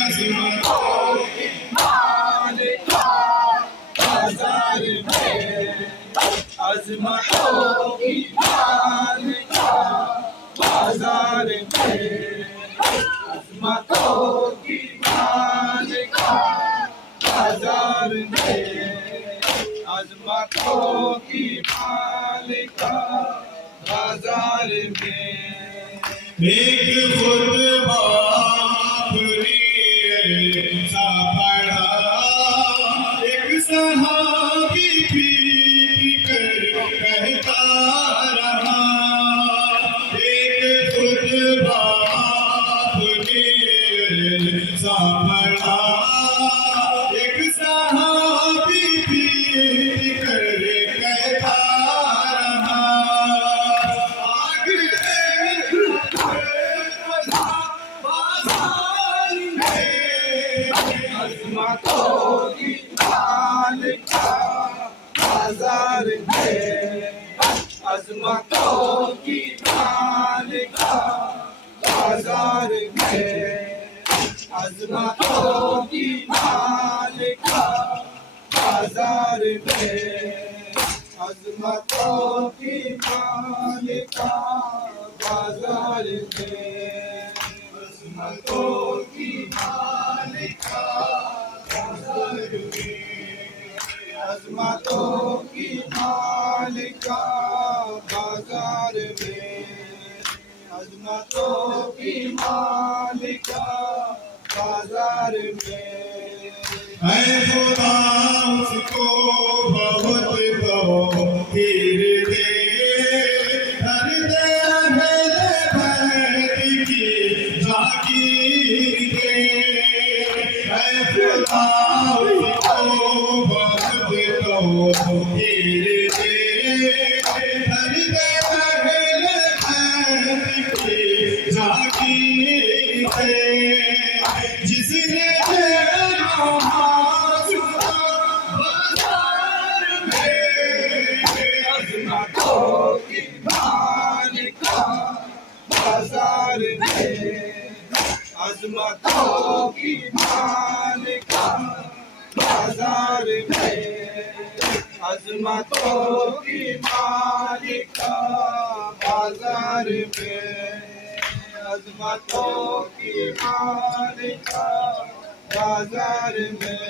अज़मतों की मालिका बाजार में, अज़मतों की मालिका बाजार में, अज़मतों की मालिका बाजार में, अज़मतों की मालिका बाजार में। एक खुतबा आपने ऐसा पढ़ा, एक सहाबी पीट कर कहता रहा। एक खुतबा आपने ऐसा पढ़ा, एक सहाबी पीट कर कहता रहा। अज़मतों की मालिका बाजार में, अज़मतों की मालिका बाजार में, अज़मतों की मालिका बाजार में, अज़मतों की मालिका बाजार में, अज़मतों की मालिका बाजार में, अज़मतों की मालिका बाजार में, अज़मतों की मालिका बाजार में। ऐ खुदा उसको बहुत तौफीक दे, हर दे बैत की जागीर दे। ऐ खुदा उसको बहुत तौफीक दे, हर दे बैत की जागीर दे। जिसने अज़मतों की मालिका बाजार में, अज़मतों की मालिका बाजार में, अज़मतों की मालिका बाजार में, अज़मतों की मालिका बाजार में।